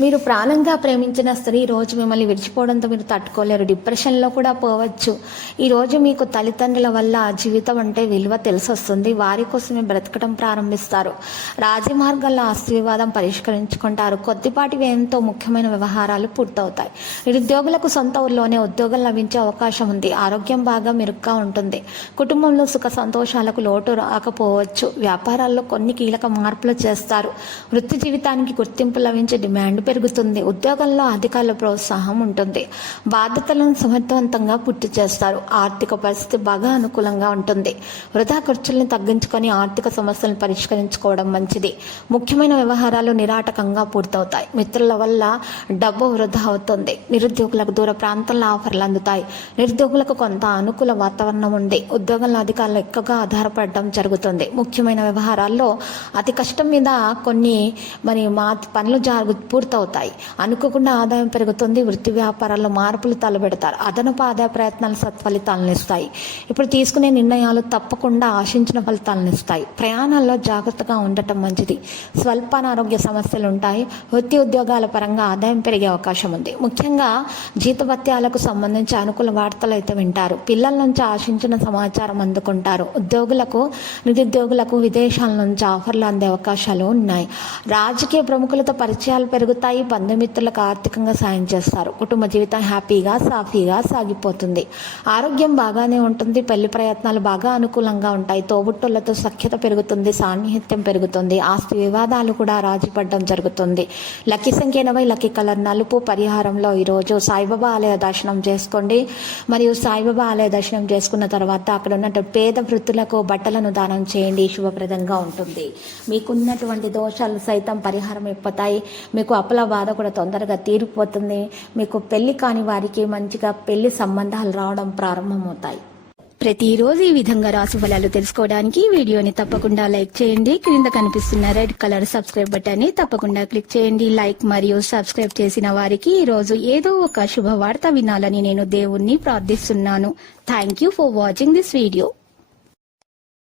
మీరు ప్రాణంగా ప్రేమించిన స్త్రీ రోజు మిమ్మల్ని విడిచిపోవడంతో మీరు తట్టుకోలేరు. డిప్రెషన్లో కూడా పోవచ్చు. ఈరోజు మీకు తల్లిదండ్రుల వల్ల జీవితం అంటే విలువ తెలిసొస్తుంది. వారి కోసమే బ్రతకడం ప్రారంభిస్తారు. రాజమార్గాల్లో ఆస్తి వివాదం పరిష్కరించుకుంటారు. కొద్దిపాటి వ్యయంతో ముఖ్యమైన వ్యవహారాలు పూర్తవుతాయి. నిరుద్యోగులకు సొంత ఊర్లోనే ఉద్యోగం లభించే అవకాశం ఉంది. ఆరోగ్యం బాగా మెరుగ్గా ఉంటుంది. కుటుంబంలో సుఖ సంతోషాలకు లోటు రాకపోవచ్చు. వ్యాపారాల్లో కొన్ని కీలక మార్పులు చేస్తారు. వృత్తి జీవితానికి గుర్తింపు లభించే డిమాండ్ పెరుగుతుంది. ఉద్యోగంలో అధికారుల ప్రోత్సాహం ఉంటుంది. బాధ్యతలను సమర్థవంతంగా పూర్తి చేస్తారు. ఆర్థిక పరిస్థితి బాగా అనుకూలంగా ఉంటుంది. వృధా ఖర్చులను తగ్గించుకొని ఆర్థిక సమస్యలను పరిష్కరించుకోవడం మంచిది. ముఖ్యమైన వ్యవహారాలు నిరాటకంగా పూర్తవుతాయి. మిత్రుల వల్ల డబ్బు వృధా అవుతుంది. నిరుద్యోగులకు దూర ప్రాంతాల్లో ఆఫర్లు అందుతాయి. నిరుద్యోగులకు కొంత అనుకూల వాతావరణం ఉంది. ఉద్యోగంలో అధికారులు ఎక్కువగా ఆధారపడడం జరుగుతుంది. ముఖ్యమైన వ్యవహారాల్లో అతి కష్టం మీద కొన్ని మరి మా పనులు జరుగు పూర్తవుతాయి అనుకోకుండా ఆదాయం పెరుగుతుంది వృత్తి వ్యాపారాల్లో మార్పులు తలబెడతారు అదనపు ఆదాయ ప్రయత్నాలు సత్ఫలితాలను ఇస్తాయి. ఇప్పుడు తీసుకునే నిర్ణయాలు తప్పకుండా ఆశించిన ఫలితాలను ఇస్తాయి. ప్రయాణాల్లో జాగ్రత్తగా ఉండటం మంచిది. స్వల్ప అనారోగ్య సమస్యలు ఉంటాయి వృత్తి ఉద్యోగాల పరంగా ఆదాయం పెరిగే అవకాశం ఉంది. ముఖ్యంగా జీతభత్యాలకు సంబంధించి అనుకూల వార్తలు అయితే వింటారు. పిల్లల నుంచి ఆశించిన సమాచారం అందుకుంటారు. ఉద్యోగులకు నిరుద్యోగులకు విదేశాల నుంచి ఆఫర్లు అందే అవకాశాలు ఉన్నాయి. రాజకీయ ప్రముఖులతో పరిచయాలు పెరుగుతాయి బంధుమిత్రులకు ఆర్థికంగా సాయం చేస్తారు. కుటుంబ జీవితం హ్యాపీగా సాఫీగా సాగిపోతుంది. ఆరోగ్యం బాగానే ఉంటుంది. పెళ్ళి ప్రయత్నాలు బాగా అనుకూలంగా ఉంటాయి. తోబుట్టులతో సఖ్యత పెరుగుతుంది. సాన్నిహిత్యం పెరుగుతుంది. ఆస్తి వివాదాలు కూడా రాజీపడడం జరుగుతుంది. లక్కీ సంఖ్య ఎనభై లక్కీ కలర్ నలుపు పరిహారంలో ఈరోజు సాయిబాబా ఆలయ దర్శనం చేసుకోండి. మరియు సాయిబాబా ఆలయ దర్శనం చేసుకున్న తర్వాత అక్కడ ఉన్నటువంటి పేద వృత్తులకు బట్టలను దానం చేయండి. శుభప్రదంగా ఉంటుంది. మీకున్నటువంటి దోషాలు సైతం పరిహారం అయిపోతాయి మీకు అప్పుల బాధ కూడా తొందరగా తీరిపోతుంది. మీకు పెళ్ళి కాని వారికి మంచిగా పెళ్ళి సంబంధాలు రావడం ప్రారంభమవుతాయి. ప్రతిరోజు ఈ విధంగా రాసు ఫలాలు తెలుసుకోవడానికి వీడియోని తప్పకుండా లైక్ చేయండి. క్రింద కనిపిస్తున్న రెడ్ కలర్ సబ్స్క్రైబ్ బటన్ని తప్పకుండా క్లిక్ చేయండి. లైక్ మరియు సబ్స్క్రైబ్ చేసిన వారికి ఈ రోజు ఏదో ఒక శుభవార్త వినాలని నేను దేవుణ్ణి ప్రార్థిస్తున్నాను. Thank you for watching this video